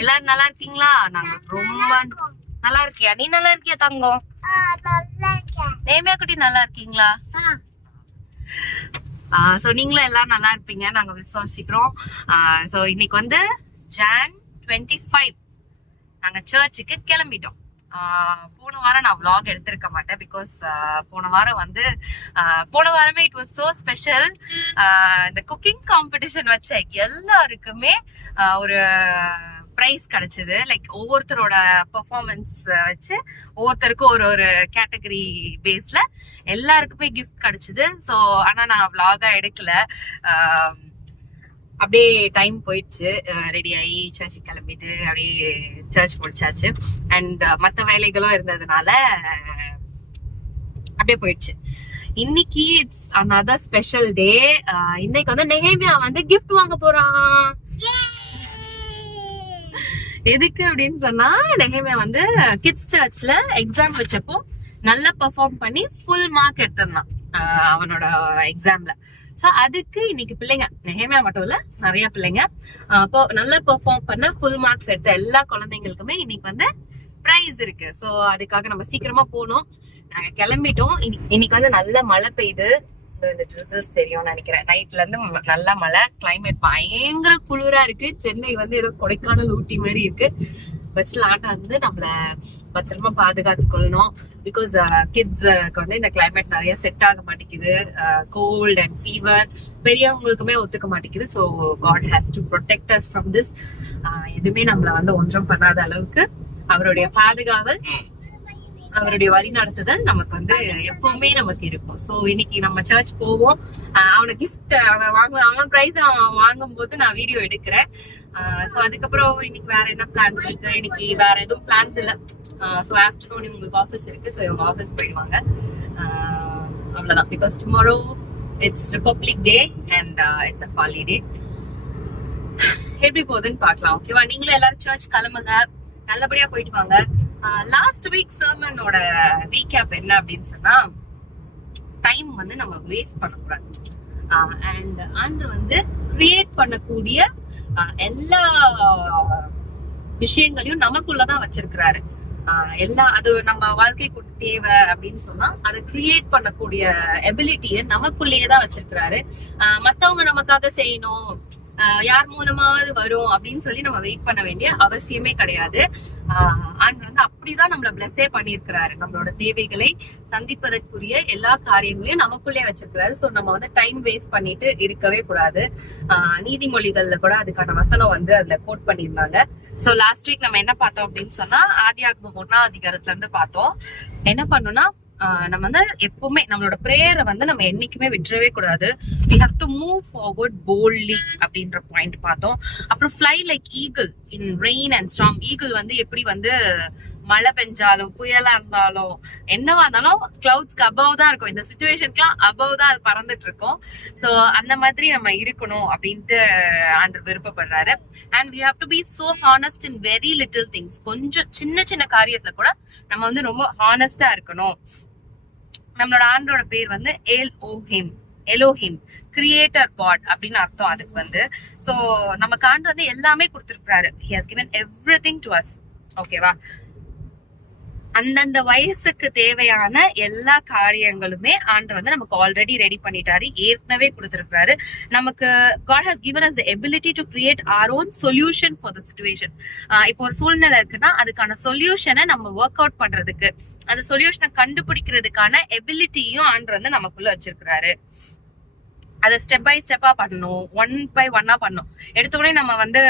எல்லாரும் நல்லா இருக்கீங்களா? நாங்க ரொம்ப நல்லா இருக்கியா? நீ நல்லா இருக்கியா தங்கம்? நேமியா குட்டி நல்லா இருக்கீங்களா? சோ நீங்களும் எல்லாரும் நல்லா இருப்பீங்க நாங்க விசுவாசிக்கிறோம். சோ இன்னைக்கு வந்து Jan 25 நாங்க சர்ச்சுக்கு கிளம்பிட்டோம். போன வாரம் நான் vlog எடுத்திருக்க மாட்டேன் பிகாஸ் போன வாரமே இட் வாஸ் சோ ஸ்பெஷல். இந்த குக்கிங் காம்படிஷன் வச்ச எல்லாருக்குமே ஒரு பிரைஸ் கிடைச்சது. லைக் ஒவ்வொருத்தரோட பெர்ஃபார்மன்ஸ் வச்சு ஒவ்வொருத்தருக்கும் ஒரு ஒரு கேட்டகரி பேஸ்ல எல்லாருக்குமே கிஃப்ட் கிடைச்சது. ஸோ ஆனா நான் vlog-ஆ எடுக்கல. அப்படியே டைம் போயிடுச்சு. ரெடி ஆகி சர்ச் கிளம்பிட்டு அப்படியே சர்ச் முடிச்சாச்சு. அண்ட் மற்ற வேலைகளும் இருந்ததுனால அப்படியே போயிடுச்சு. இன்னைக்கு இட்ஸ் another ஸ்பெஷல் டே. இன்னைக்கு வந்து நெஹேமியா வந்து கிஃப்ட் வாங்க போறான். எதுக்கு அப்படின்னு சொன்னா, நெஹேமியா வந்து கிட்ஸ் சர்ச்ல எக்ஸாம் வச்சப்போ நல்லா பெர்ஃபார்ம் பண்ணி ஃபுல் மார்க் எடுத்திருந்தான் அவனோட எக்ஸாம்ல. சோ அதுக்கு இன்னைக்கு பிள்ளைங்க, நெஹேமியா மட்டும் இல்ல நிறைய பிள்ளைங்க நல்லா பெர்ஃபார்ம் பண்ண ஃபுல் மார்க்ஸ் எடுத்த எல்லா குழந்தைங்களுக்குமே இன்னைக்கு வந்து பிரைஸ் இருக்கு. சோ அதுக்காக நம்ம சீக்கிரமா போனோம். நாங்க கிளம்பிட்டோம். இன்னைக்கு வந்து நல்ல மழை பெய்யுது. இந்த ட்ரிசல்ஸ் தெரியும் நினைக்கிறேன். நைட்ல இருந்து நல்ல மழை. கிளைமேட் பயங்கர குளிரா இருக்கு. சென்னை வந்து ஏதோ கொடைக்கானல் ஊட்டி மாதிரி இருக்கு. பஸ்ல ஆட்டா வந்து நம்மள பத்திரமா பாதுகாத்து கொள்ளணும். பிகாஸ் கிட்ஸ்க்கு வந்து இந்த கிளைமேட் நிறைய செட் ஆக மாட்டேங்குது. கோல்ட் அண்ட் ஃபீவர் பெரியவங்களுக்குமே ஒத்துக்க மாட்டேங்குது. So God has to protect us from this. எதுவுமே நம்மள வந்து ஒன்றும் பண்ணாத அளவுக்கு அவருடைய பாதுகாவல், அவருடைய வழி நடத்துதல் நமக்கு வந்து எப்பவுமே நமக்கு இருக்கும். சோ இன்னைக்கு நம்ம சர்ச் போவோம். அவனை கிஃப்ட் அவன் பிரைஸ் வாங்கும் போது நான் வீடியோ எடுக்கிறேன். சோ அதுக்கப்புறம் இன்னைக்கு வேற என்ன பிளான்ஸ் இருக்கு? இன்னைக்கு வேற எதுவும் பிளான்ஸ் இல்ல. சோ ஆஃப்டர்நூன் உங்களுக்கு ஆஃபீஸ் இருக்கு. சோ இவங்க ஆஃபீஸ் போயிடுவாங்க. அவ்வளவுதான். Because tomorrow it's republic day and it's a holiday. எப்படி போகுதுன்னு பாக்கலாம். ஓகேவா? நீங்களும் எல்லாரும் சர்ச் கிளம்புங்க, நல்லபடியா போயிட்டு வாங்க. லாஸ்ட் வீக் சர்மனோட ரீகேப் என்ன அப்படின்னு சொன்னா, டைம் வந்து நம்ம வேஸ்ட் பண்ணக்கூடாது. அண்ட் ஆண்டவர் வந்து கிரியேட் பண்ணக்கூடிய எல்லா விஷயங்களையும் நமக்குள்ளதான் வச்சிருக்கிறாரு. அது நம்ம வாழ்க்கைக்கு தேவை அப்படின்னு சொன்னா அதை கிரியேட் பண்ணக்கூடிய எபிலிட்டிய நமக்குள்ளேயேதான் வச்சிருக்கிறாரு. மத்தவங்க நமக்காக செய்யணும், யார் மூலமாவது வரும் அப்படின்னு சொல்லி நம்ம வெயிட் பண்ண வேண்டிய அவசியமே கிடையாது. ஆண்டவர் வந்து அப்படிதான் நம்மள பிளஸ்ஸே பண்ணியிருக்கிறாரு. நம்மளோட தேவைகளை சந்திப்பதற்குரிய எல்லா காரியங்களையும் நமக்குள்ளே வச்சிருக்கிறாரு. சோ நம்ம வந்து டைம் வேஸ்ட் பண்ணிட்டு இருக்கவே கூடாது. நீதிமொழிகள்ல கூட அதுக்கான வசனம் வந்து அதுல கோட் பண்ணியிருந்தாங்க. சோ லாஸ்ட் வீக் நம்ம என்ன பார்த்தோம் அப்படின்னு சொன்னா, ஆதியாகமம் 1ஆம் அதிகாரத்துல இருந்து பார்த்தோம். என்ன பண்ணோம்னா, நம்ம வந்து எப்பவுமே நம்மளோட பிரேயரை வந்து நம்ம என்னைக்குமே விட்டுறவே கூடாது. we have to move forward boldly அப்படின்ற பாயிண்ட் பார்த்தோம். அப்புறம் fly like eagle in rain and storm. Eagle வந்து எப்படி வந்து மழை பெஞ்சாலும் புயலா இருந்தாலும் என்னவா இருந்தாலும் கிளவுட்ஸ்க்கு அபவ் தான் இருக்கும். இந்த சிச்சுவேஷனுக்குலாம் அபவ் தான் அது பறந்துட்டு இருக்கும். சோ அந்த மாதிரி நம்ம இருக்கணும் அப்படின்ட்டு ஆண்டவர் விருப்பப்படுறாரு. And we have to be so honest in very little things. கொஞ்சம் சின்ன சின்ன காரியத்துல கூட நம்ம வந்து ரொம்ப ஹானஸ்டா இருக்கணும். நம்மளோட ஆண்டோட பேர் வந்து எலோஹிம், கிரியேட்டர் காட் அப்படின்னு அர்த்தம் அதுக்கு வந்து. சோ நமக்கு ஆண்டவர் வந்து எல்லாமே கொடுத்திருக்கிறாரு. he has given everything to us. ஓகேவா? அந்தந்த வயசுக்கு தேவையான எல்லா காரியங்களுமே ஆண்டவர் வந்து நமக்கு ஆல்ரெடி ரெடி பண்ணிட்டாரு, ஏற்கனவே கொடுத்திருக்கிறாரு. நமக்கு God has given us the ability to create our own solution for the situation. இப்போ ஒரு சூழ்நிலை இருக்குன்னா அதுக்கான சொல்யூஷனை நம்ம ஒர்க் அவுட் பண்றதுக்கு, அந்த சொல்யூஷனை கண்டுபிடிக்கிறதுக்கான எபிலிட்டியும் ஆண்டவர் வந்து நமக்குள்ள வச்சிருக்கிறாரு. அதை ஸ்டெப் பை ஸ்டெப்பா பண்ணணும், ஒன் பை ஒன்னா பண்ணணும். எடுத்தோடனே நம்ம வந்து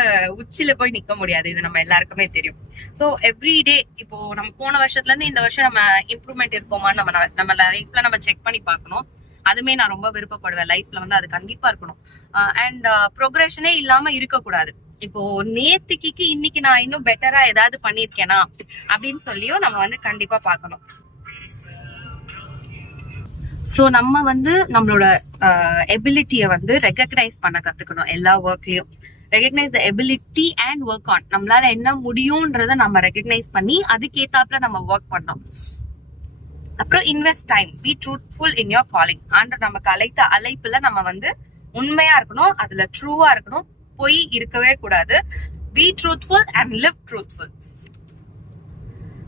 உச்சியில போய் நிக்க முடியாது. இது நம்ம எல்லாருக்குமே தெரியும். சோ எவ்ரி டே, இப்போ நம்ம போன வருஷத்துல இருந்து இந்த வருஷம் நம்ம இம்ப்ரூவ்மெண்ட் இருக்கோமான்னு நம்ம லைஃப்ல நம்ம செக் பண்ணி பார்க்கணும். அதுமே நான் ரொம்ப விருப்பப்படுவேன். லைஃப்ல வந்து அது கண்டிப்பா இருக்கணும். அண்ட் ப்ரோக்ரஷனே இல்லாம இருக்கக்கூடாது. இப்போ நேத்திக்கு இன்னைக்கு நான் இன்னும் பெட்டரா ஏதாவது பண்ணிருக்கேனா அப்படின்னு சொல்லியும் நம்ம வந்து கண்டிப்பா பார்க்கணும். சோ நம்ம வந்து நம்மளோட எபிலிட்டியை வந்து ரெகக்னைஸ் பண்ண கத்துக்கணும். எல்லா ஒர்க்லயும் recognise the ability and work on. நம்மளால என்ன முடியும்ன்றத நம்ம ரெகக்னைஸ் பண்ணி அதுக்கேத்தாப்புல நம்ம ஒர்க் பண்ணோம். அப்புறம் invest time, be truthful in your calling. ஆண்டவர் நமக்கு அழைத்த அழைப்புல நம்ம வந்து உண்மையா இருக்கணும், அதுல ட்ரூவா இருக்கணும், பொய் இருக்கவே கூடாது. Be truthful and live truthful.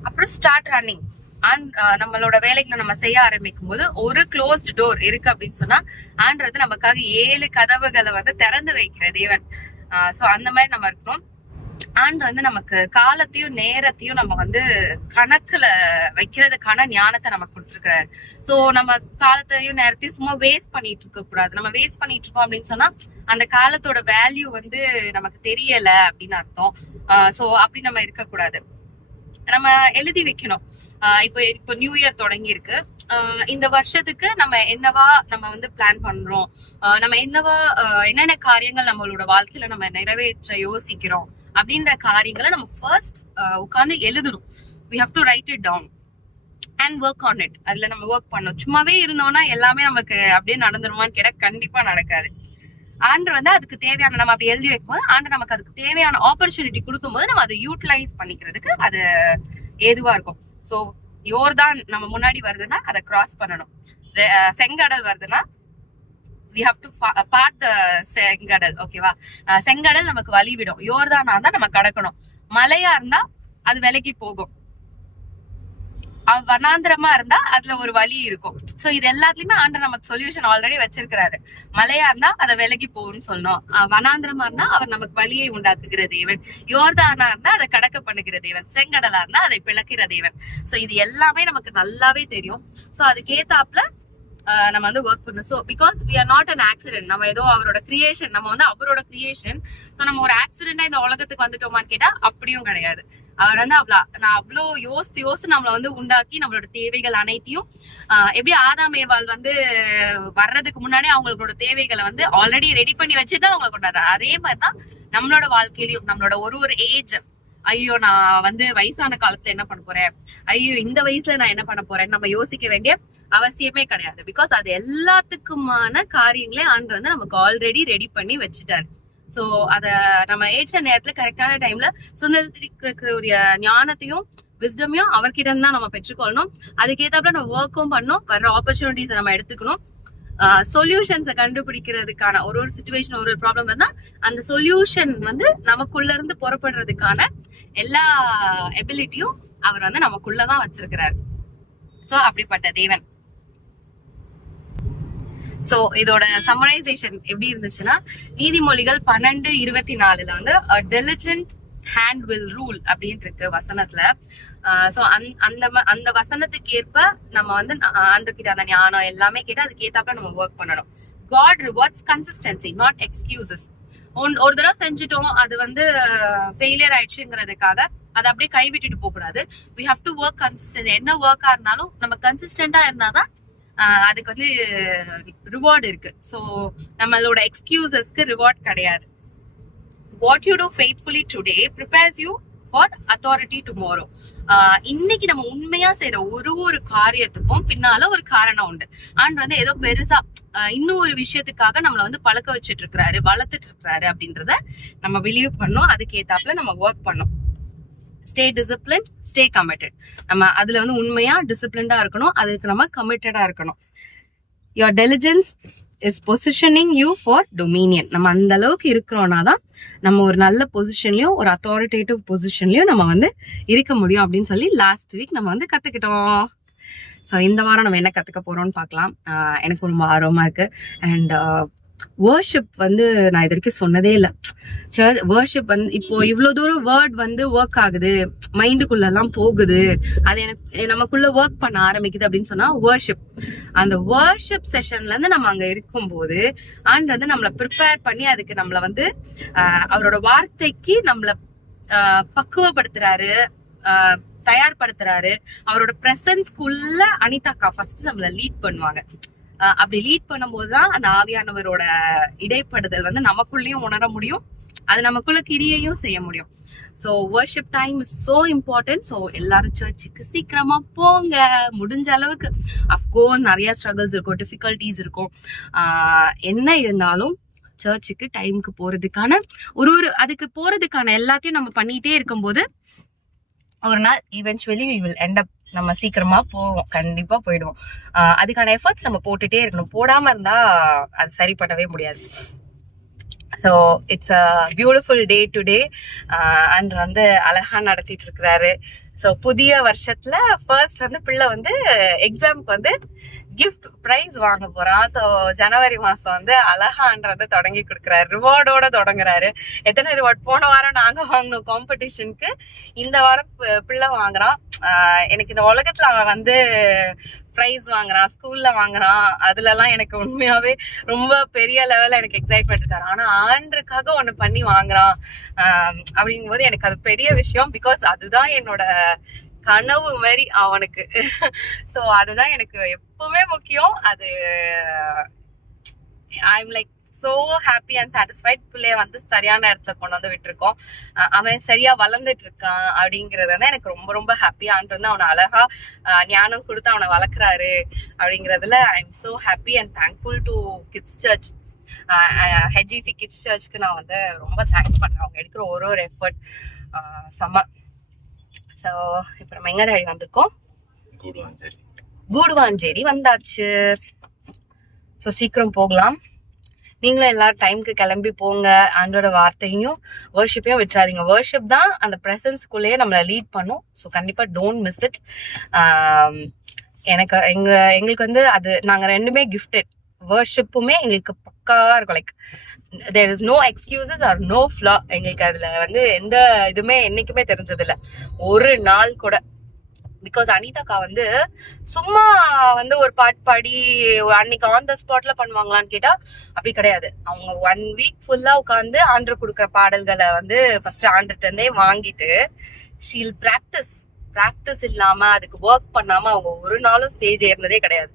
அப்புறம் ஸ்டார்ட் ரன்னிங். அண்ட் நம்மளோட வேலைகளை நம்ம செய்ய ஆரம்பிக்கும் போது ஒரு க்ளோஸ்ட் டோர் இருக்கு அப்படின்னு சொன்னா ஆண்டது நமக்காக 7 கதவுகளை வந்து திறந்து வைக்கிற தேவன். சோ அந்த மாதிரி நம்ம இருக்கணும். அண்ட் வந்து நமக்கு காலத்தையும் நேரத்தையும் நம்ம வந்து கணக்குல வைக்கிறதுக்கான ஞானத்தை நமக்கு கொடுத்துருக்காரு. சோ நம்ம காலத்தையும் நேரத்தையும் சும்மா வேஸ்ட் பண்ணிட்டு இருக்க கூடாது. நம்ம வேஸ்ட் பண்ணிட்டு இருக்கோம் அப்படின்னு சொன்னா அந்த காலத்தோட வேல்யூ வந்து நமக்கு தெரியல அப்படின்னு அர்த்தம். சோ அப்படி நம்ம இருக்கக்கூடாது. நம்ம எழுதி வைக்கணும். இப்போ நியூ இயர் தொடங்கி இருக்கு. இந்த வருஷத்துக்கு நம்ம என்னவா நம்ம வந்து பிளான் பண்றோம், நம்ம என்னென்ன காரியங்கள் நம்மளோட வாழ்க்கையில நம்ம நிறைவேற்ற யோசிக்கிறோம் அப்படின்ற காரியங்களை நம்ம ஃபர்ஸ்ட் உட்கார்ந்து எழுதணும். we have to write it down and work on it. அதுல நம்ம ஒர்க் பண்ணணும். சும்மாவே இருந்தோம்னா எல்லாமே நமக்கு அப்படியே நடந்துருமான்னு கேட்டா கண்டிப்பா நடக்காது. ஆண்டர் வந்து அதுக்கு தேவையான நம்ம அப்படி எழுதி வைக்கும் போது ஆண்டர் நமக்கு அதுக்கு தேவையான ஆப்பர்ச்சுனிட்டி கொடுக்கும் போது நம்ம அதை யூட்டிலைஸ் பண்ணிக்கிறதுக்கு அது ஏதுவா இருக்கும். சோ யோர்தான் நம்ம முன்னாடி வருதுன்னா அதை கிராஸ் பண்ணணும். செங்கடல் வருதுன்னா we have to part the செங்கடல். ஓகேவா? செங்கடல் நமக்கு வழி விடும். யோர்தானா தான் நம்ம கடக்கணும். மலையா இருந்தா அது விலகி போகும். வனாந்திரமா இருந்தா அதுல ஒரு வழி இருக்கும். சோ இது எல்லாத்துலயுமே ஆண்டர் நமக்கு சொல்யூஷன் ஆல்ரெடி வச்சிருக்கிறாரு. மலையா இருந்தா அதை விலகி போகும்னு சொல்லணும். வனாந்திரமா இருந்தா அவர் நமக்கு வழியை உண்டாக்குகிற தேவன். யோர்தானா இருந்தா அதை கடக்க பண்ணுகிற தேவன். செங்கடலா இருந்தா அதை பிளக்கிற தேவன். சோ இது எல்லாமே நமக்கு நல்லாவே தெரியும். சோ அதுக்கேத்தாப்புல நம்ம வந்து ஒர்க் பண்ணணும். So because we are not an accident. நம்ம ஏதோ அவரோட கிரியேஷன், நம்ம வந்து அவரோட கிரியேஷன். சோ நம்ம ஒரு ஆக்சிடென்டா இந்த உலகத்துக்கு வந்துட்டோமான்னு கேட்டா அப்படியும் கிடையாது. அவர் வந்து அவ்வளோ யோசித்து நம்மளை வந்து உண்டாக்கி நம்மளோட தேவைகள் அனைத்தையும் எப்படி ஆதாம் ஏவாள் வந்து வர்றதுக்கு முன்னாடி அவங்களோட தேவைகளை வந்து ஆல்ரெடி ரெடி பண்ணி வச்சுதான் அவங்க கொண்டாடுறாரு. அதே மாதிரிதான் நம்மளோட வாழ்க்கையிலயும் நம்மளோட ஒரு ஏஜ், ஐயோ நான் வந்து வயசான காலத்துல என்ன பண்ண போறேன், ஐயோ இந்த வயசுல நான் என்ன பண்ண போறேன் நம்ம யோசிக்க வேண்டிய அவசியமே கிடையாது. பிகாஸ் அது எல்லாத்துக்குமான காரியங்களே ஆண்டு வந்து நமக்கு ஆல்ரெடி ரெடி பண்ணி வச்சுட்டாரு. சோ அத நம்ம ஏற்ற நேரத்துல கரெக்டான டைம்ல சுதந்திரிக்கக்கூடிய ஞானத்தையும் விஸ்டமையும் அவர்கிட்ட தான் நம்ம பெற்றுக்கொள்ளணும். அதுக்கேத்தாப்புல நம்ம ஒர்க்கும் பண்ணணும். வர்ற ஆப்பர்ச்சுனிட்டிஸ் நம்ம எடுத்துக்கணும். சொல்யூஷன்ஸை கண்டுபிடிக்கிறதுக்கான ஒரு சிச்சுவேஷன் ஒரு ப்ராப்ளம் இருந்தா அந்த சொல்யூஷன் வந்து நமக்குள்ள இருந்து புறப்படுறதுக்கான எல்லா எபிலிட்டியும் அவர் வந்து நமக்குள்ளதான் வச்சிருக்கிறாரு. சோ அப்படிப்பட்ட தேவன். சோ இதோட சம்மரைசேஷன் எப்படி இருந்துச்சுன்னா நீதிமொழிகள் 12:24 வந்து a diligent hand will rule அப்படின்னு இருக்கு வசனத்துல. சோ அந்த வசனத்துக்கு ஏற்ப நம்ம வந்து ஆண்டு கிட்ட அந்த ஞானம் எல்லாமே கேட்டு அதுக்கு ஏத்தாப்புல நம்ம ஒர்க் பண்ணணும். God rewards consistency, not excuses. ஒரு தடவை செஞ்சுட்டோம் அது வந்து ஃபெயிலியர் ஆயிடுச்சுங்கிறதுக்காக அதை அப்படியே கைவிட்டுட்டு போக கூடாது. we have to work consistent. என்ன ஒர்க்கா இருந்தாலும் நம்ம கன்சிஸ்டன்டா இருந்தாதான் அதுக்கு வந்து ரிவார்டு இருக்கு. சோ நம்மளோட எக்ஸ்கியூசஸ்க்கு ரிவார்ட் கிடையாது. What you do faithfully today prepares you for authority tomorrow. இன்னைக்கு நம்ம உண்மையா செய்யற ஒரு காரியத்துக்கும் பின்னால ஒரு காரணம் உண்டு. அண்ட் வந்து ஏதோ பெருசா இன்னும் ஒரு விஷயத்துக்காக நம்மள வந்து பழக்க வச்சுட்டு இருக்கிறாரு, வளர்த்துட்டு இருக்கிறாரு அப்படின்றத நம்ம பிலீவ் பண்ணோம். அதுக்கு ஏத்தாப்புல நம்ம ஒர்க் பண்ணோம். Stay disciplined, stay committed. நம்ம அதுல வந்து உண்மையா டிசிப்ளின்டா இருக்கணும். அதுக்கு நம்ம கமிட்டடா இருக்கணும். Your diligence is positioning you for Dominion. நம்ம அந்த அளவுக்கு இருக்கிறோம்னா தான் நம்ம ஒரு நல்ல பொசிஷன்லயும் ஒரு அத்தாரிட்டேட்டிவ் பொசிஷன்லயும் நம்ம வந்து இருக்க முடியும் அப்படின்னு சொல்லி லாஸ்ட் வீக் நம்ம வந்து கத்துக்கிட்டோம். ஸோ இந்த வாரம் நம்ம என்ன கத்துக்க போறோம்னு பார்க்கலாம். எனக்கு ரொம்ப ஆர்வமா இருக்கு. அண்ட் வர்ஷிப் வந்து நான் இது வரைக்கும் சொன்னதே இல்லை. வர்ஷிப் வந்து இப்போ இவ்வளவு தூரம் வேர்ட் வந்து ஒர்க் ஆகுது, மைண்டுக்குள்ள எல்லாம் போகுது, அது எனக்கு நமக்குள்ள ஒர்க் பண்ண ஆரம்பிக்குது அப்படின்னு சொன்னா வர்ஷிப். அந்த வர்ஷிப் செஷன்ல இருந்து நம்ம அங்க இருக்கும்போது ஆண்ட் வந்து நம்மளை ப்ரிப்பேர் பண்ணி அதுக்கு நம்மள வந்து அவரோட வார்த்தைக்கு நம்மள பக்குவப்படுத்துறாரு, தயார்படுத்துறாரு. அவரோட பிரசன்ஸ்குள்ள அனிதாக்கா ஃபர்ஸ்ட் நம்மள லீட் பண்ணுவாங்க. அப்படி லீட் பண்ணும்போதுதான் அந்த ஆவியானவரோட இடைப்படுதல் வந்து நமக்குள்ளயும் உணர முடியும், அது நமக்குள்ள கிரியையும் செய்ய முடியும். So worship time is so important. So எல்லாரும் சர்ச்சுக்கு சீக்கிரமா போங்க முடிஞ்ச அளவுக்கு. அஃப்கோர்ஸ் நிறைய ஸ்ட்ரகிள்ஸ் இருக்கும், டிஃபிகல்டிஸ் இருக்கும். என்ன இருந்தாலும் சர்ச்சுக்கு டைமுக்கு போறதுக்கான அதுக்கு போறதுக்கான எல்லாத்தையும் நம்ம பண்ணிட்டே இருக்கும்போது ஒரு நாள் eventually we will end up நம்ம சீக்கிரமா போவோம், கண்டிப்பா போயிடுவோம். அதுக்கான எஃபர்ட்ஸ் நம்ம போட்டுட்டே இருக்கணும். போடாம இருந்தா அது சரி பண்ணவே முடியாது. So it's a beautiful day today. And வந்து அழகா நடத்திட்டு இருக்கிறாரு. ஸோ புதிய வருஷத்துல ஃபர்ஸ்ட் வந்து பிள்ளை வந்து எக்ஸாமுக்கு வந்து கிஃப்ட் ப்ரைஸ் வாங்க போறான். ஸோ ஜனவரி மாசம் வந்து அழகான்றத தொடங்கி கொடுக்குறாரு, ரிவார்டோட தொடங்குறாரு. எத்தனை ரிவார்ட்? போன வாரம் நாங்க வாங்கினோம் காம்படிஷனுக்கு, இந்த வாரம் பிள்ளை வாங்குறான். எனக்கு இந்த உலகத்துல அவன் வந்து ப்ரைஸ் வாங்குறான், ஸ்கூல்ல வாங்குறான், அதுல எல்லாம் எனக்கு உண்மையாவே ரொம்ப பெரிய லெவல்ல எனக்கு எக்ஸைட்மெண்ட் இருக்காரு. ஆனா ஆண்டுக்காக ஒண்ணு பண்ணி வாங்குறான் அப்படிங்கும் போது எனக்கு அது பெரிய விஷயம். பிகாஸ் அதுதான் என்னோட கனவு மாதிரி அவனுக்கு. ஸோ அதுதான் எனக்கு எப்பவுமே முக்கியம். அது I am like so happy and satisfied. பிள்ளைய வந்து சரியான இடத்துல கொண்டு வந்து விட்டுருக்கோம். அவன் சரியா வளர்ந்துட்டு இருக்கான் அப்படிங்கறது வந்து எனக்கு ரொம்ப ரொம்ப ஹாப்பியா. வந்து அவனை அழகா ஞானம் கொடுத்து அவனை வளர்க்குறாரு அப்படிங்கறதுல I am so happy and thankful to kids church, HGC kids சர்ச்க்கு நான் வந்து ரொம்ப தேங்க்ஸ் பண்றேன். அவங்க எடுக்கிற ஒரு எஃபர்ட் செம்ம. ஸோ இப்போ நம்ம எங்க ரெடி வந்திருக்கோம்? கூடுவாஞ்சேரி வந்தாச்சு. ஸோ சீக்கிரம் போகலாம். நீங்களும் எல்லாரும் டைமுக்கு கிளம்பி போங்க. ஆண்டோட வார்த்தையும் வர்ஷிப்பையும் விட்டுறாதீங்க. வர்ஷிப் தான் அந்த ப்ரெசன்ஸ்குள்ளேயே நம்மளை லீட் பண்ணும். ஸோ கண்டிப்பா டோன்ட் மிஸ் இட். எங்களுக்கு வந்து அது நாங்க ரெண்டுமே கிஃப்டட். வர்ஷிப்புமே எங்களுக்கு பக்காவா இருக்கும். Like there is no excuses or no flaw. எங்களுக்கு அதுல வந்து எந்த இதுவுமே என்னைக்குமே தெரிஞ்சது இல்ல ஒரு நாள் கூட. பிகாஸ் அனிதாக்கா வந்து சும்மா வந்து ஒரு பாட்டு பாடி அன்னைக்கு ஆன் த ஸ்பாட்ல பண்ணுவாங்களான்னு கேட்டா அப்படி கிடையாது. அவங்க 1 வீக் ஃபுல்லா உட்காந்து ஆண்டர் கொடுக்குற பாடல்களை வந்து ஃபர்ஸ்ட் ஆண்டர்ட்ட இருந்தே வாங்கிட்டு ஷீல் பிராக்டிஸ் இல்லாம அதுக்கு ஒர்க் பண்ணாம அவங்க ஒரு நாளும் ஸ்டேஜ் ஏறினதே கிடையாது.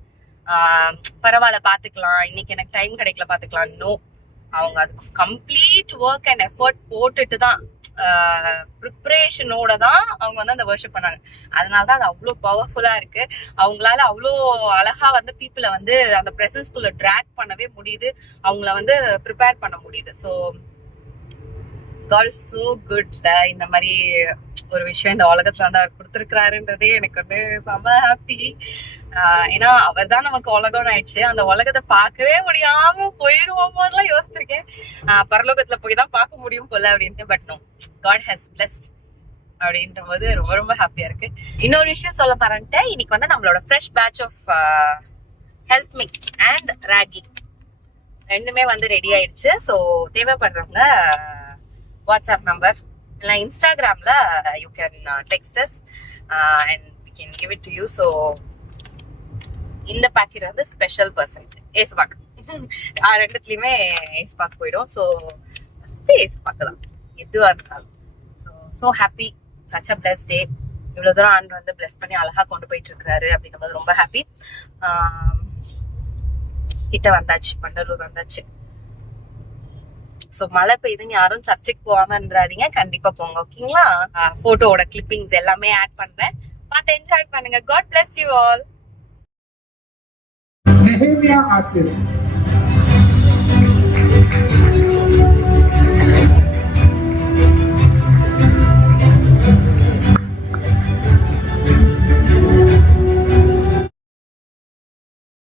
பரவாயில்ல பாத்துக்கலாம், இன்னைக்கு எனக்கு டைம் கிடைக்கல பாத்துக்கலாம். நோ, அவங்க அதுக்கு கம்ப்ளீட் ஒர்க் அண்ட் எஃபர்ட் போட்டுட்டு தான் ப்ரிப்பரேஷனோட தான் அவங்க வந்து அந்த வர்ஷிப் பண்ணாங்க. அதனாலதான் அது அவ்வளோ பவர்ஃபுல்லா இருக்கு. அவங்களால அவ்வளோ அழகா வந்து பீப்புளை வந்து அந்த ப்ரெசன்ஸ்குள்ள ட்ராக் பண்ணவே முடியுது, அவங்கள வந்து ப்ரிப்பேர் பண்ண முடியுது. ஸோ காட் இஸ் சோ குட்ல. இந்த மாதிரி ஒரு விஷயம் இந்த உலகத்துல வந்து அவர் கொடுத்துருக்கிறாருன்றதே எனக்கு வந்து ரொம்ப ஹாப்பி. ஏன்னா அவர் தான் நமக்கு உலகம்னு ஆயிடுச்சு. அந்த உலகத்தை பார்க்கவே முடியாம போயிருவோமோலாம் யோசிச்சிருக்கேன். பரலோகத்துல போய் தான் பார்க்க முடியும் போல அப்படின்ட்டு. But no, God has blessed அப்படின்ற போது ரொம்ப ரொம்ப ஹாப்பியா இருக்கு. இன்னொரு விஷயம் சொல்ல பாருன்ட்டேன். இன்னைக்கு வந்து நம்மளோட fresh batch of health mix and ragi ரெண்டுமே வந்து ரெடி ஆயிடுச்சு. ஸோ தேவைப்படுறவங்க வாட்ஸ்அப் நம்பர் இல்லை இன்ஸ்டாகிராம்ல you can text us and we can give it to you. So இந்த பேக்கெட் வந்து ஸ்பெஷல் பர்சன்ட் ஏஸ்பாக். ரெண்டுத்துலயுமே ஏஸ்பாக் போயிடும். ஸோ ஃபர்ஸ்ட் ஏஸ்பாக் தான் எதுவாக இருந்தாலும். So happy, such a bless day. இவ்வளோ தூரம் ஆண்டு வந்து பிளஸ் பண்ணி அழகா கொண்டு போயிட்டு இருக்கிறாரு அப்படின்னும் ரொம்ப ஹாப்பி. கிட்ட வந்தாச்சு, வண்டலூர் வந்தாச்சு. ஸோ மழை பெய்யுதுன்னு யாரும் சர்ச்சுக்கு போகாம இருந்துடாதீங்க, கண்டிப்பா போங்க. ஓகேங்களா? போட்டோவோட கிளிப்பிங்ஸ் எல்லாமே ஆட் பண்றேன், பார்த்து என்ஜாய் பண்ணுங்க. God bless you all. Nehemiah ஆசிர்